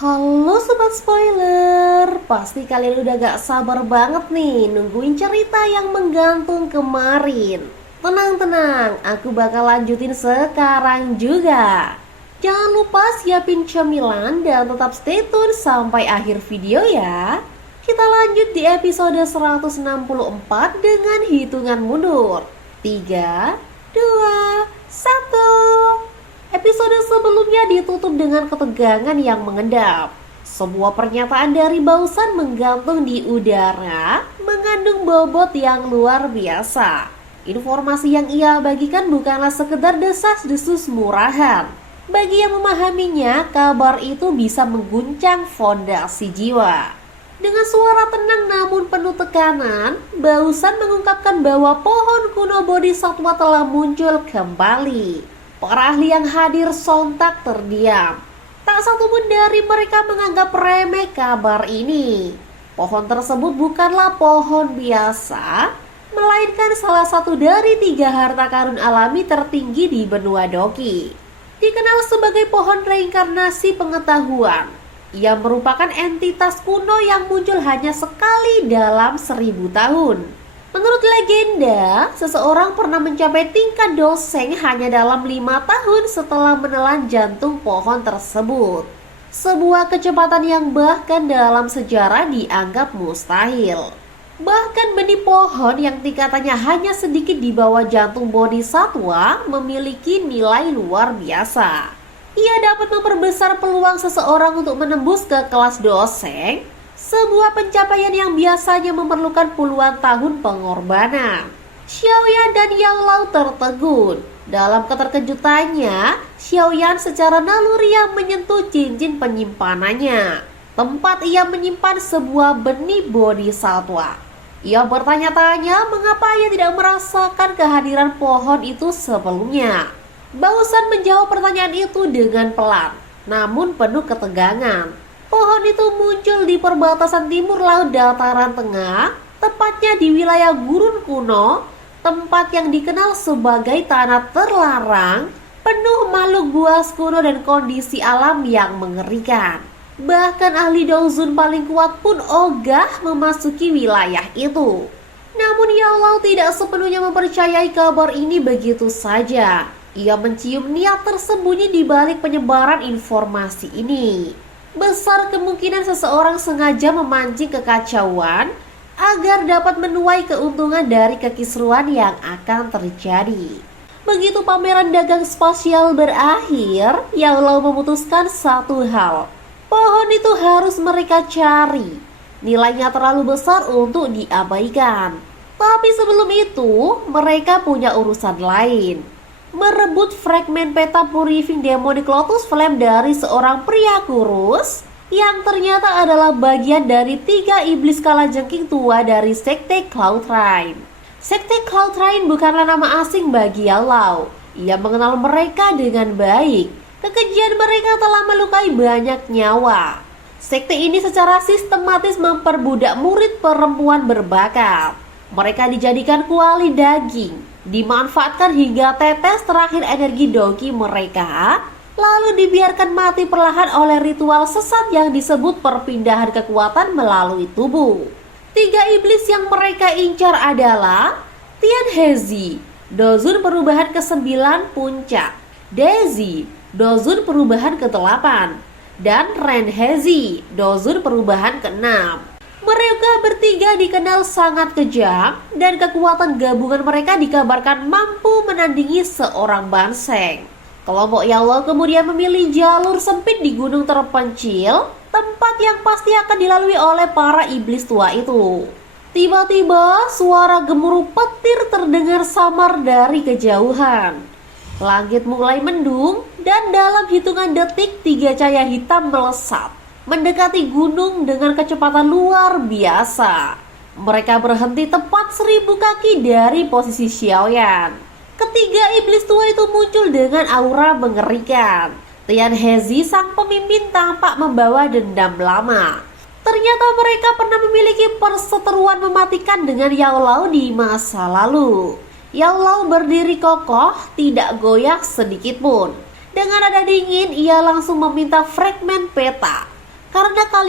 Halo sobat spoiler, pasti kalian udah gak sabar banget nih nungguin cerita yang menggantung kemarin. Tenang-tenang, aku bakal lanjutin sekarang juga. Jangan lupa siapin cemilan dan tetap stay tune sampai akhir video ya. Kita lanjut di episode 164 dengan hitungan mundur. 3, 2, 1. Episode sebelumnya ditutup dengan ketegangan yang mengendap. Sebuah pernyataan dari Bausan menggantung di udara, mengandung bobot yang luar biasa. Informasi yang ia bagikan bukanlah sekedar desas-desus murahan. Bagi yang memahaminya, kabar itu bisa mengguncang fondasi jiwa. Dengan suara tenang namun penuh tekanan, Bausan mengungkapkan bahwa pohon kuno Bodhisatwa telah muncul kembali. Para ahli yang hadir sontak terdiam. Tak satu pun dari mereka menganggap remeh kabar ini. Pohon tersebut bukanlah pohon biasa, melainkan salah satu dari 3 harta karun alami tertinggi di benua Doki. Dikenal sebagai pohon reinkarnasi pengetahuan. Ia merupakan entitas kuno yang muncul hanya sekali dalam 1000 tahun. Menurut legenda, seseorang pernah mencapai tingkat doseng hanya dalam 5 tahun setelah menelan jantung pohon tersebut. Sebuah kecepatan yang bahkan dalam sejarah dianggap mustahil. Bahkan benih pohon yang tingkatannya hanya sedikit di bawah jantung Bodhisatwa memiliki nilai luar biasa. Ia dapat memperbesar peluang seseorang untuk menembus ke kelas doseng, sebuah pencapaian yang biasanya memerlukan puluhan tahun pengorbanan. Xiaoyan dan Yang Lao tertegun. Dalam keterkejutannya, Xiaoyan secara naluriah menyentuh cincin penyimpanannya, tempat ia menyimpan sebuah benih bodhisatwa. Ia bertanya-tanya mengapa ia tidak merasakan kehadiran pohon itu sebelumnya. Bausan menjawab pertanyaan itu dengan pelan, namun penuh ketegangan. Pohon itu muncul di perbatasan timur laut dataran tengah, tepatnya di wilayah gurun kuno, tempat yang dikenal sebagai tanah terlarang, penuh makhluk buas kuno dan kondisi alam yang mengerikan. Bahkan ahli Douzun paling kuat pun ogah memasuki wilayah itu. Namun Yang Lao tidak sepenuhnya mempercayai kabar ini begitu saja. Ia mencium niat tersembunyi di balik penyebaran informasi ini. Besar kemungkinan seseorang sengaja memancing kekacauan agar dapat menuai keuntungan dari kekisruan yang akan terjadi. Begitu pameran dagang spasial berakhir, Yang Lao memutuskan satu hal. Pohon itu harus mereka cari. Nilainya terlalu besar untuk diabaikan. Tapi sebelum itu, mereka punya urusan lain. Merebut fragmen peta Purifying Demonic Lotus Flame dari seorang pria kurus yang ternyata adalah bagian dari 3 iblis kalajengking tua dari Sekte Cloudtrain. Sekte Cloudtrain bukanlah nama asing bagi Yang Lao. Ia mengenal mereka dengan baik. Kekejian mereka telah melukai banyak nyawa. Sekte ini secara sistematis memperbudak murid perempuan berbakat. Mereka dijadikan kuali daging, dimanfaatkan hingga tetes terakhir energi doki mereka, lalu dibiarkan mati perlahan oleh ritual sesat yang disebut perpindahan kekuatan melalui tubuh. 3 iblis yang mereka incar adalah Tianhezi, Dozun perubahan ke-9 puncak, Dezi, Dozun perubahan ke-8, dan Renhezi, Dozun perubahan ke-6. Mereka bertiga dikenal sangat kejam dan kekuatan gabungan mereka dikabarkan mampu menandingi seorang Banseng. Kelompok Yang Lao kemudian memilih jalur sempit di gunung terpencil, tempat yang pasti akan dilalui oleh para iblis tua itu. Tiba-tiba suara gemuruh petir terdengar samar dari kejauhan. Langit mulai mendung dan dalam hitungan detik 3 cahaya hitam melesat mendekati gunung dengan kecepatan luar biasa. Mereka berhenti tepat 1000 kaki dari posisi Xiaoyan. Ketiga iblis tua itu muncul dengan aura mengerikan. Tianhezi sang pemimpin tampak membawa dendam lama. Ternyata mereka pernah memiliki perseteruan mematikan dengan Yang Lao di masa lalu. Yang Lao berdiri kokoh, tidak goyah sedikit pun. Dengan nada dingin, ia langsung meminta fragmen peta.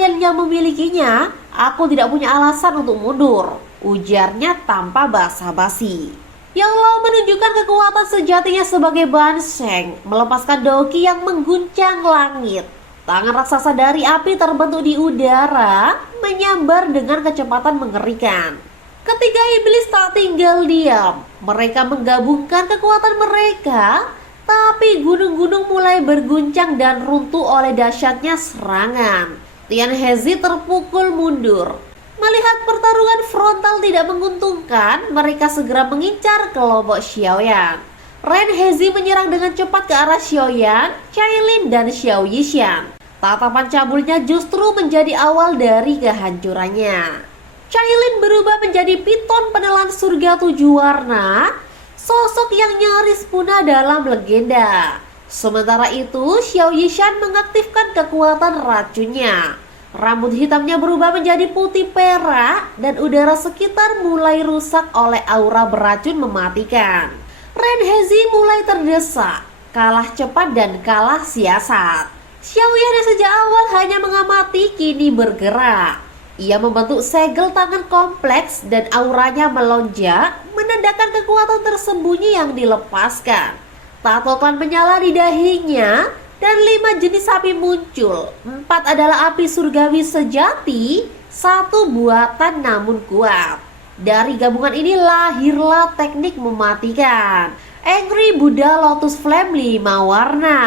kalian yang memilikinya, aku tidak punya alasan untuk mundur, ujarnya tanpa basa-basi. Yang Lao menunjukkan kekuatan sejatinya sebagai Bansheng, melepaskan Doki yang mengguncang langit. Tangan raksasa dari api terbentuk di udara, menyambar dengan kecepatan mengerikan. Ketiga iblis tak tinggal diam. Mereka menggabungkan kekuatan mereka, tapi gunung-gunung mulai berguncang dan runtuh oleh dahsyatnya serangan. Tian Hezi terpukul mundur. Melihat pertarungan frontal tidak menguntungkan, mereka segera mengincar kelompok Xiaoyan. Ren Hezi menyerang dengan cepat ke arah Xiaoyan, Cailin, dan Xiao Yishan. Tatapan cabulnya justru menjadi awal dari kehancurannya. Cailin berubah menjadi piton penelan surga 7 warna, sosok yang nyaris punah dalam legenda. Sementara itu, Xiao Yishan mengaktifkan kekuatan racunnya. Rambut hitamnya berubah menjadi putih perak dan udara sekitar mulai rusak oleh aura beracun mematikan. Ren Hezi mulai terdesak, kalah cepat dan kalah siasat. Xiaoyan yang sejak awal hanya mengamati kini bergerak. Ia membentuk segel tangan kompleks dan auranya melonjak, menandakan kekuatan tersembunyi yang dilepaskan. Tato klan menyala di dahinya dan 5 jenis api muncul. 4 adalah api surgawi sejati, 1 buatan namun kuat. Dari gabungan ini lahirlah teknik mematikan, Angry Buddha Lotus Flame 5 warna.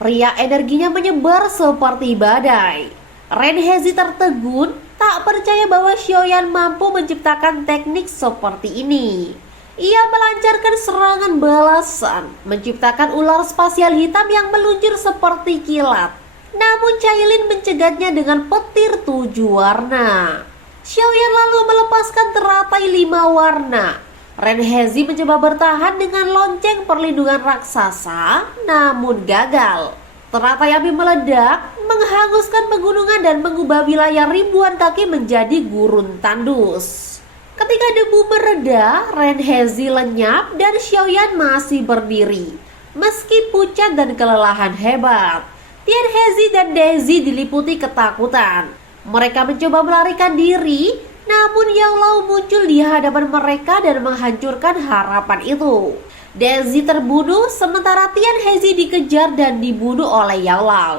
Riak energinya menyebar seperti badai. Ren Hezi tertegun, tak percaya bahwa Xiaoyan mampu menciptakan teknik seperti ini. Ia melancarkan serangan balasan, menciptakan ular spasial hitam yang meluncur seperti kilat. Namun Cailin mencegahnya dengan petir 7 warna. Xiaoyan lalu melepaskan teratai 5 warna. Ren Hezi mencoba bertahan dengan lonceng perlindungan raksasa, namun gagal. Teratai api meledak, menghanguskan pegunungan dan mengubah wilayah ribuan kaki menjadi gurun tandus. Ketika debu mereda, Ren Hezi lenyap dan Xiaoyan masih berdiri. Meski pucat dan kelelahan hebat, Tian Hezi dan Dezi diliputi ketakutan. Mereka mencoba melarikan diri, namun Yang Lao muncul di hadapan mereka dan menghancurkan harapan itu. Dezi terbunuh, sementara Tian Hezi dikejar dan dibunuh oleh Yang Lao.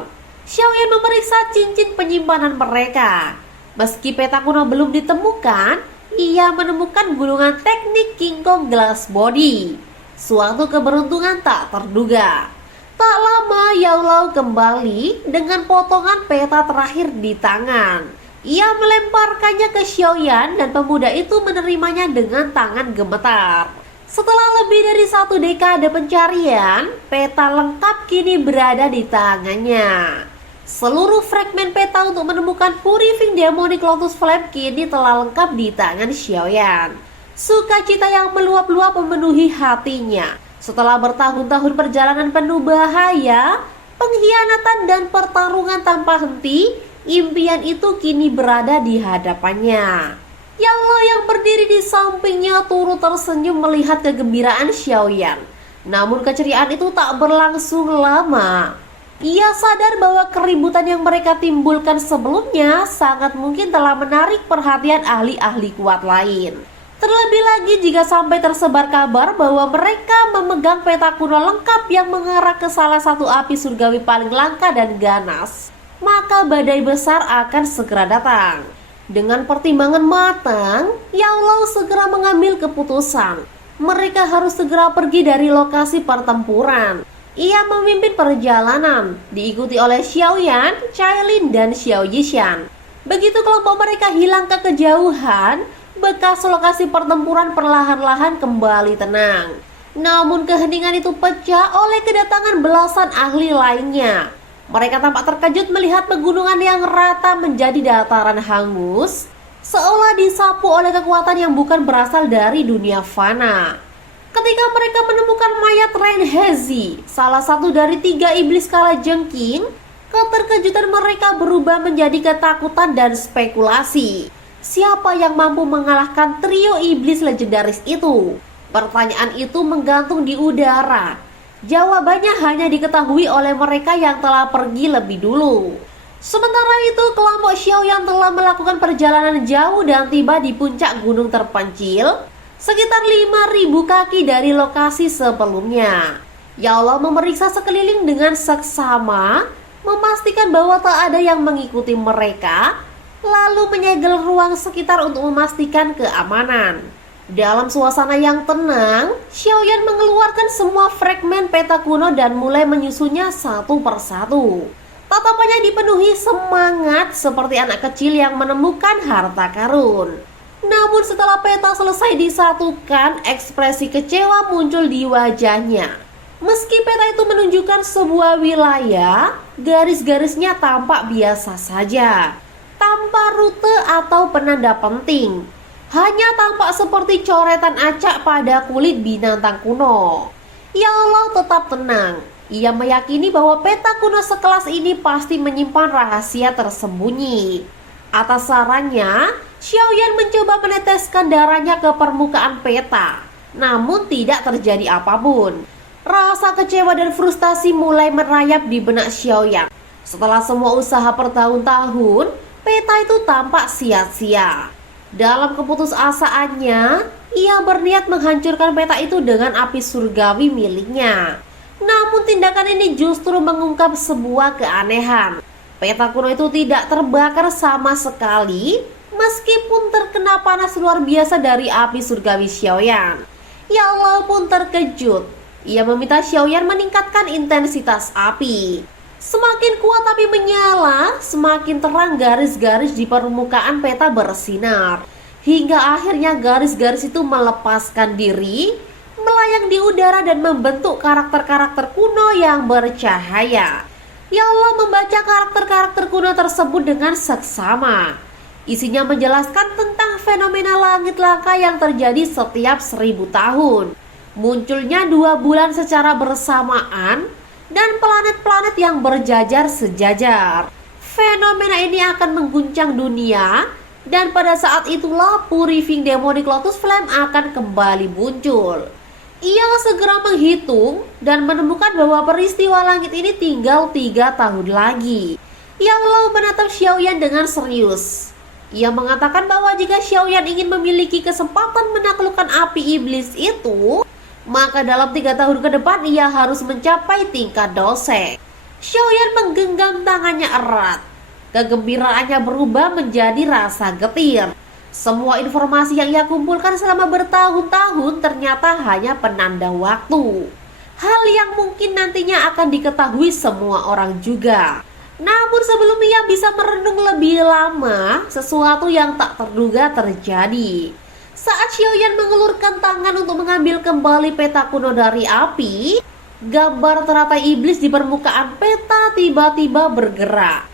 Xiaoyan memeriksa cincin penyimpanan mereka. Meski peta kuno belum ditemukan, ia menemukan gulungan teknik King Kong Glass Body. Suatu keberuntungan tak terduga. Tak lama Yang Lao kembali dengan potongan peta terakhir di tangan. Ia melemparkannya ke Xiaoyan dan pemuda itu menerimanya dengan tangan gemetar. Setelah lebih dari 1 dekade pencarian, peta lengkap kini berada di tangannya. Seluruh fragmen peta untuk menemukan Purifying Demonic Lotus Flame kini telah lengkap di tangan Xiaoyan. Sukacita yang meluap-luap memenuhi hatinya. Setelah bertahun-tahun perjalanan penuh bahaya, pengkhianatan dan pertarungan tanpa henti, impian itu kini berada di hadapannya. Yang Lao yang berdiri di sampingnya turut tersenyum melihat kegembiraan Xiaoyan. Namun keceriaan itu tak berlangsung lama. Ia sadar bahwa keributan yang mereka timbulkan sebelumnya sangat mungkin telah menarik perhatian ahli-ahli kuat lain. Terlebih lagi jika sampai tersebar kabar bahwa mereka memegang peta kuno lengkap yang mengarah ke salah satu api surgawi paling langka dan ganas, maka badai besar akan segera datang. Dengan pertimbangan matang, Yang Lao segera mengambil keputusan. Mereka harus segera pergi dari lokasi pertempuran. Ia memimpin perjalanan, diikuti oleh Xiaoyan, Cailin, dan Xiao Yishan. Begitu kelompok mereka hilang ke kejauhan, bekas lokasi pertempuran perlahan-lahan kembali tenang. Namun keheningan itu pecah oleh kedatangan belasan ahli lainnya. Mereka tampak terkejut melihat pegunungan yang rata menjadi dataran hangus, seolah disapu oleh kekuatan yang bukan berasal dari dunia fana. Ketika mereka menemukan mayat Ren Hezi, salah satu dari 3 iblis kala jengking, keterkejutan mereka berubah menjadi ketakutan dan spekulasi. Siapa yang mampu mengalahkan trio iblis legendaris itu? Pertanyaan itu menggantung di udara. Jawabannya hanya diketahui oleh mereka yang telah pergi lebih dulu. Sementara itu, kelompok Xiaoyan telah melakukan perjalanan jauh dan tiba di puncak gunung terpencil sekitar 5.000 kaki dari lokasi sebelumnya. Ya Allah memeriksa sekeliling dengan seksama, memastikan bahwa tak ada yang mengikuti mereka, lalu menyegel ruang sekitar untuk memastikan keamanan. Dalam suasana yang tenang, Xiaoyan mengeluarkan semua fragmen peta kuno dan mulai menyusunnya satu persatu. Tatapannya dipenuhi semangat seperti anak kecil yang menemukan harta karun. Namun setelah peta selesai disatukan, ekspresi kecewa muncul di wajahnya. Meski peta itu menunjukkan sebuah wilayah, garis-garisnya tampak biasa saja, tanpa rute atau penanda penting. Hanya tampak seperti coretan acak pada kulit binatang kuno. Ya Allah tetap tenang. Ia meyakini bahwa peta kuno sekelas ini pasti menyimpan rahasia tersembunyi. Atas sarannya, Xiaoyan mencoba meneteskan darahnya ke permukaan peta, namun tidak terjadi apapun. Rasa kecewa dan frustasi mulai merayap di benak Xiaoyan. Setelah semua usaha bertahun-tahun, peta itu tampak sia-sia. Dalam keputusasaannya, ia berniat menghancurkan peta itu dengan api surgawi miliknya. Namun tindakan ini justru mengungkap sebuah keanehan. Peta kuno itu tidak terbakar sama sekali, meskipun terkena panas luar biasa dari api surgawi Xiaoyan. Ya Allah pun terkejut. Ia meminta Xiaoyan meningkatkan intensitas api. Semakin kuat api menyala, semakin terang garis-garis di permukaan peta bersinar. Hingga akhirnya garis-garis itu melepaskan diri, melayang di udara dan membentuk karakter-karakter kuno yang bercahaya. Ya Allah membaca karakter-karakter kuno tersebut dengan seksama. Isinya menjelaskan tentang fenomena langit langka yang terjadi setiap 1000 tahun. Munculnya 2 bulan secara bersamaan dan planet-planet yang berjajar sejajar. Fenomena ini akan mengguncang dunia, dan pada saat itulah Purifying Demonic Lotus Flame akan kembali muncul. Ia segera menghitung dan menemukan bahwa peristiwa langit ini tinggal 3 tahun lagi. Yang Lao menatap Xiaoyan dengan serius. Ia mengatakan bahwa jika Xiaoyan ingin memiliki kesempatan menaklukkan api iblis itu, maka dalam 3 tahun ke depan ia harus mencapai tingkat dosek. Xiaoyan menggenggam tangannya erat. Kegembiraannya berubah menjadi rasa getir. Semua informasi yang ia kumpulkan selama bertahun-tahun ternyata hanya penanda waktu. Hal yang mungkin nantinya akan diketahui semua orang juga. Namun sebelum ia bisa merenung lebih lama, sesuatu yang tak terduga terjadi. Saat Xiaoyan mengelurkan tangan untuk mengambil kembali peta kuno dari api, gambar teratai iblis di permukaan peta tiba-tiba bergerak.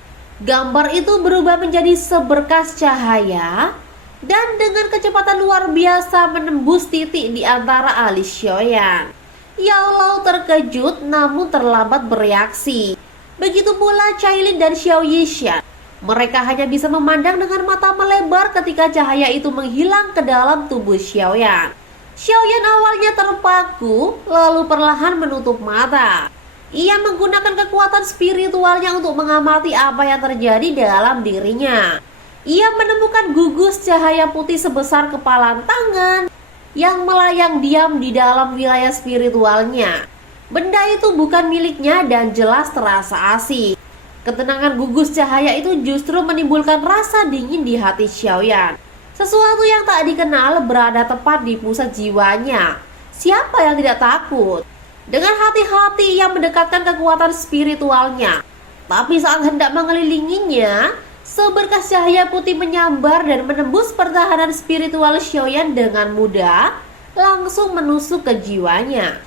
Gambar itu berubah menjadi seberkas cahaya dan dengan kecepatan luar biasa menembus titik di antara alis Xiaoyan. Yao Lao terkejut namun terlambat bereaksi. Begitu pula Cailin dan Xiao Yishan. Mereka hanya bisa memandang dengan mata melebar ketika cahaya itu menghilang ke dalam tubuh Xiaoyan. Xiaoyan awalnya terpaku, lalu perlahan menutup mata. Ia menggunakan kekuatan spiritualnya untuk mengamati apa yang terjadi dalam dirinya. Ia menemukan gugus cahaya putih sebesar kepalan tangan yang melayang diam di dalam wilayah spiritualnya. Benda itu bukan miliknya dan jelas terasa asing. Ketenangan gugus cahaya itu justru menimbulkan rasa dingin di hati Xiaoyan. Sesuatu yang tak dikenal berada tepat di pusat jiwanya. Siapa yang tidak takut? Dengan hati-hati ia mendekatkan kekuatan spiritualnya. Tapi saat hendak mengelilinginya, seberkas cahaya putih menyambar dan menembus pertahanan spiritual Xiaoyan dengan mudah, langsung menusuk ke jiwanya.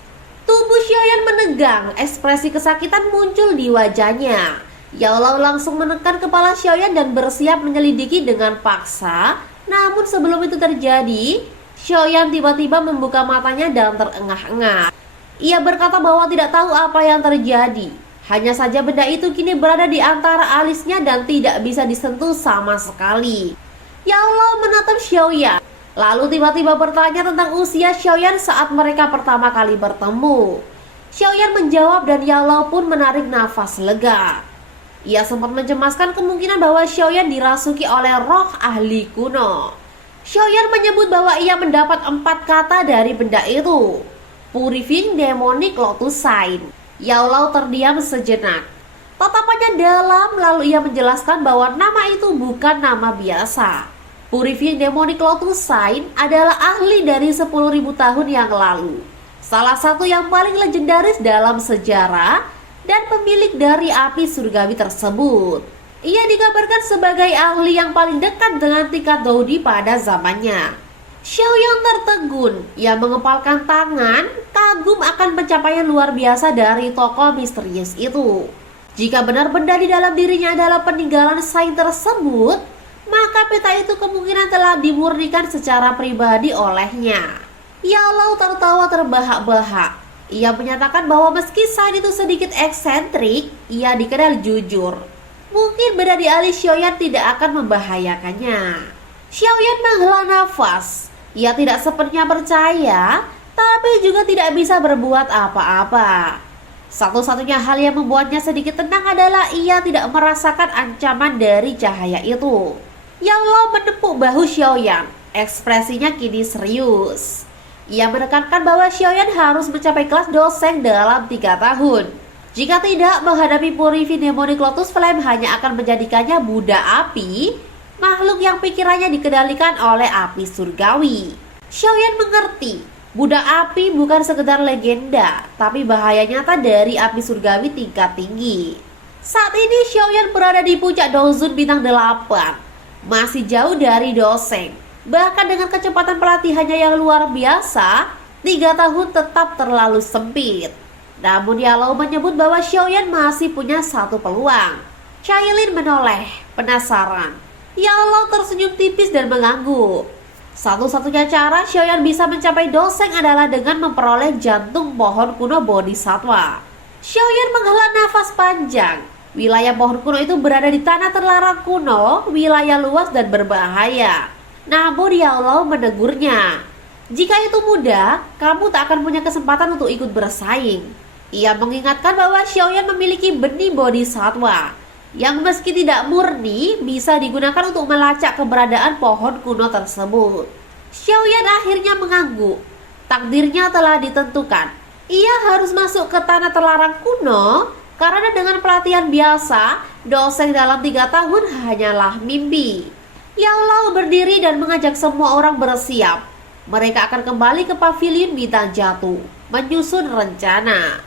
Tubuh Xiaoyan menegang, ekspresi kesakitan muncul di wajahnya. Yao Lao langsung menekan kepala Xiaoyan dan bersiap menyelidiki dengan paksa. Namun sebelum itu terjadi, Xiaoyan tiba-tiba membuka matanya dan terengah-engah. Ia berkata bahwa tidak tahu apa yang terjadi. Hanya saja benda itu kini berada di antara alisnya dan tidak bisa disentuh sama sekali. Ya Allah menatap Xiaoyan, lalu tiba-tiba bertanya tentang usia Xiaoyan saat mereka pertama kali bertemu. Xiaoyan menjawab dan Ya Allah pun menarik nafas lega. Ia sempat mencemaskan kemungkinan bahwa Xiaoyan dirasuki oleh roh ahli kuno. Xiaoyan menyebut bahwa ia mendapat 4 kata dari benda itu. Purifying Demonic Lotus Sign. Yao Lao terdiam sejenak. Tatapannya dalam, lalu ia menjelaskan bahwa nama itu bukan nama biasa. Purifying Demonic Lotus Sign adalah ahli dari 10.000 tahun yang lalu. Salah satu yang paling legendaris dalam sejarah dan pemilik dari api surgawi tersebut. Ia dikabarkan sebagai ahli yang paling dekat dengan tingkat Daudi pada zamannya. Xiaoyan tertegun. Ia mengepalkan tangan, kagum akan pencapaian luar biasa dari tokoh misterius itu. Jika benar benda di dalam dirinya adalah peninggalan Sign tersebut, maka peta itu kemungkinan telah dimurnikan secara pribadi olehnya. Yao Lao tertawa terbahak-bahak. Ia menyatakan bahwa meski Sign itu sedikit eksentrik, ia dikenal jujur. Mungkin benda di alis Xiaoyan tidak akan membahayakannya. Xiaoyan menghela nafas. Ia tidak sepenuhnya percaya, tapi juga tidak bisa berbuat apa-apa. Satu-satunya hal yang membuatnya sedikit tenang adalah ia tidak merasakan ancaman dari cahaya itu. Yao Lao menepuk bahu Xiaoyan. Ekspresinya kini serius. Ia menekankan bahwa Xiaoyan harus mencapai kelas Doseng dalam 3 tahun. Jika tidak, menghadapi Purifying Demonic Lotus Flame hanya akan menjadikannya Buddha api, makhluk yang pikirannya dikendalikan oleh api surgawi. Xiaoyan mengerti, Buddha api bukan sekedar legenda, tapi bahaya nyata dari api surgawi tingkat tinggi. Saat ini Xiaoyan berada di puncak Dozun bintang 8. Masih jauh dari Doseng. Bahkan dengan kecepatan pelatihannya yang luar biasa, 3 tahun tetap terlalu sempit. Namun Yao Lao menyebut bahwa Xiaoyan masih punya 1 peluang. Cailin menoleh, penasaran. Yao Lao tersenyum tipis dan mengangguk. Satu-satunya cara Xiaoyan bisa mencapai Doseng adalah dengan memperoleh jantung pohon kuno Bodhisattva. Xiaoyan menghela nafas panjang. Wilayah pohon kuno itu berada di tanah terlarang kuno, wilayah luas dan berbahaya. Namun Yao Lao menegurnya. Jika itu mudah, kamu tak akan punya kesempatan untuk ikut bersaing. Ia mengingatkan bahwa Xiaoyan memiliki benih Bodhisattva yang meski tidak murni bisa digunakan untuk melacak keberadaan pohon kuno tersebut. Xiaoyan akhirnya mengangguk. Takdirnya telah ditentukan. Ia harus masuk ke tanah terlarang kuno karena dengan pelatihan biasa, Doseng dalam 3 tahun hanyalah mimpi. Yao Lao berdiri dan mengajak semua orang bersiap. Mereka akan kembali ke pavilion bintang jatuh, menyusun rencana.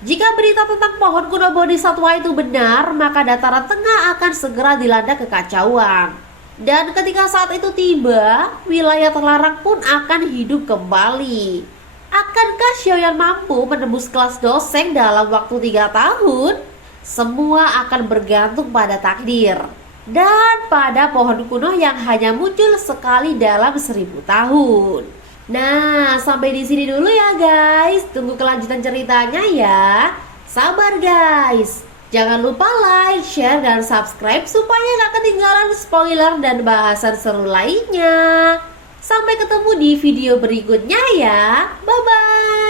Jika berita tentang pohon kuno Bodhisattva itu benar, maka dataran tengah akan segera dilanda kekacauan. Dan ketika saat itu tiba, wilayah terlarang pun akan hidup kembali. Akankah Xiaoyan mampu menembus kelas Doseng dalam waktu 3 tahun? Semua akan bergantung pada takdir dan pada pohon kuno yang hanya muncul sekali dalam 1000 tahun. Nah, sampai di sini dulu ya guys. Tunggu kelanjutan ceritanya ya. Sabar guys. Jangan lupa like, share, dan subscribe supaya gak ketinggalan spoiler dan bahasan seru lainnya. Sampai ketemu di video berikutnya ya. Bye-bye.